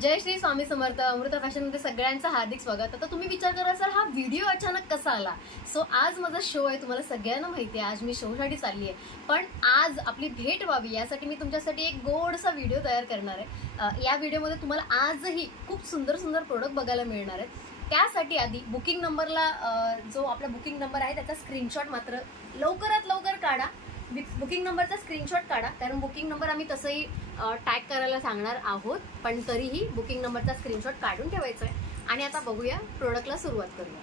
जय Shri Swami Samarth. Amruta fashion मध्ये सगळ्यांचं हार्दिक स्वागत. आता तुम्ही विचार करा सर हा व्हिडिओ अचानक कसा आला. सो आज माझा शो आहे, तुम्हाला सगळ्यांना माहिती आहे. आज मी शोसाठी चालली आहे, पण आज आपली भेट व्हावी यासाठी मी तुमच्यासाठी एक गोडसा व्हिडिओ तयार करणार आहे. या व्हिडिओमध्ये तुम्हाला आजही खूप सुंदर सुंदर प्रोडक्ट बघायला मिळणार आहेत. त्यासाठी आधी बुकिंग नंबरला जो आपला बुकिंग नंबर आहे त्याचा स्क्रीनशॉट मात्र लवकरात लवकर काढा. बुकिंग नंबरचा स्क्रीनशॉट काढा, कारण बुकिंग नंबर आम्ही तसंही टॅग करायला सांगणार आहोत, पण तरीही बुकिंग नंबरचा स्क्रीनशॉट काढून ठेवायचा आहे. आणि आता बघूया, प्रोडक्टला सुरुवात करूया.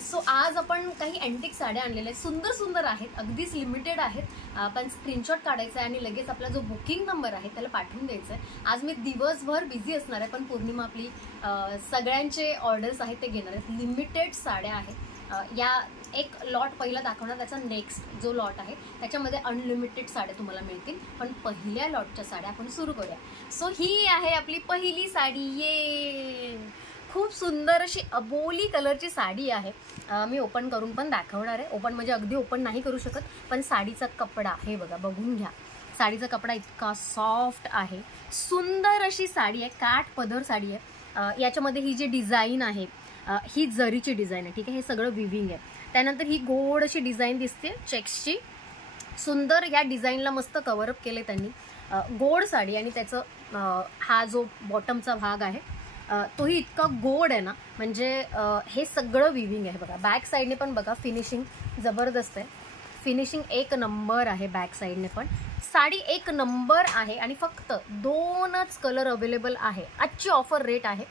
सो आज आपण काही अँटिक साड्या आणलेल्या आहेत, सुंदर सुंदर आहेत, अगदीच लिमिटेड आहेत. पण स्क्रीनशॉट काढायचा आहे आणि लगेच आपला जो बुकिंग नंबर आहे त्याला पाठवून द्यायचा आहे. आज मी दिवसभर बिझी असणार आहे, पण पौर्णिमा आपली सगळ्यांचे ऑर्डर्स आहेत ते घेणार आहेत. लिमिटेड साड्या आहेत. या एक लॉट पहिला दाखवणार, त्याचा नेक्स्ट जो लॉट आहे त्याच्यामध्ये अनलिमिटेड साड्या तुम्हाला मिळतील. पण पहिल्या लॉटच्या साड्या आपण सुरू करूया. सो ही आहे आपली पहिली साडी. ये खूप सुंदर अशी अबोली कलरची साडी आहे. मी ओपन करून पण दाखवणार आहे. ओपन म्हणजे अगदी ओपन नाही करू शकत, पण साडीचा कपडा हे बघा, बघून घ्या. साडीचा कपडा इतका सॉफ्ट आहे, सुंदर अशी साडी आहे, काठ पदर साडी आहे. याच्यामध्ये ही जी डिझाईन आहे ही जरीची डिझाईन आहे, ठीक आहे. हे सगळं विविंग आहे. त्यानंतर ही गोड अशी डिझाईन दिसते चेक्सची, सुंदर. या डिझाईनला मस्त कव्हरअप केले त्यांनी. गोड साडी आणि त्याचं हा जो बॉटमचा भाग आहे तोही इतका गोड आहे ना, म्हणजे हे सगळं विविंग आहे बघा. बॅक साईडने पण बघा, फिनिशिंग जबरदस्त आहे. फिनिशिंग एक नंबर आहे बॅक साईडने पण. साडी एक नंबर आहे आणि फक्त 2च कलर अवेलेबल आहे. आजची ऑफर रेट आहे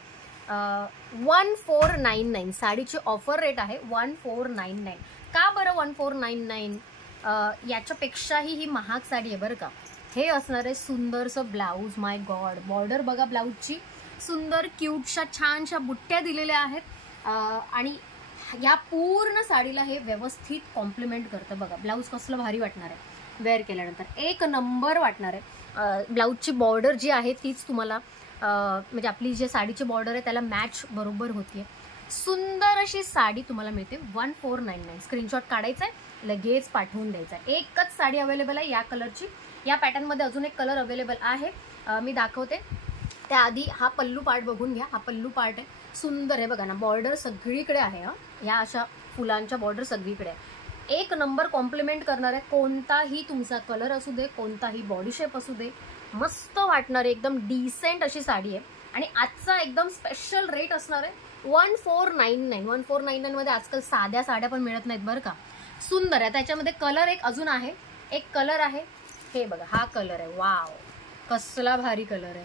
1499. साडीची ऑफर रेट आहे 1499. का बरं 1499? याच्यापेक्षाही ही महाग साडी आहे बरं का. हे असणार आहे सुंदरसं ब्लाऊज. माय गॉड, बॉर्डर बघा ब्लाऊजची, सुंदर क्यूटशा छानशा बुट्ट्या दिलेल्या आहेत. आणि या पूर्ण साडीला हे व्यवस्थित कॉम्प्लिमेंट करतं बघा. ब्लाऊज कसलं भारी वाटणार आहे वेअर केल्यानंतर, एक नंबर वाटणार आहे. ब्लाऊजची बॉर्डर जी आहे तीच तुम्हाला म्हणजे आपली जी साडीची बॉर्डर आहे त्याला मॅच बरोबर होतीये. सुंदर अशी साडी तुम्हाला मिळते 1499. स्क्रीनशॉट काढायचा आहे, लगेच पाठवून द्यायचा आहे. एकच साडी अवेलेबल आहे या कलरची. या पॅटर्नमध्ये अजून एक कलर अवेलेबल आहे, मी दाखवते. त्याआधी हा पल्लू पार्ट बघून घ्या. हा पल्लू पार्ट आहे, सुंदर आहे बघा ना. बॉर्डर सगळीकडे आहे. या अशा फुलांच्या बॉर्डर सगळीकडे आहे. एक नंबर कॉम्प्लिमेंट करणार आहे. कोणताही तुमचा कलर असू दे, कोणताही बॉडी शेप असू दे, मस्त वाटणार आहे. एकदम डिसेंट अशी साडी आहे. आणि आजचा एकदम स्पेशल रेट असणार आहे 1499. 1499 मध्ये आजकाल साध्या साड्या पण मिळत नाहीत बरं का. सुंदर आहे. त्याच्यामध्ये कलर एक अजून आहे, एक कलर आहे, हे बघा, हा कलर आहे. वाव, कसला भारी कलर आहे.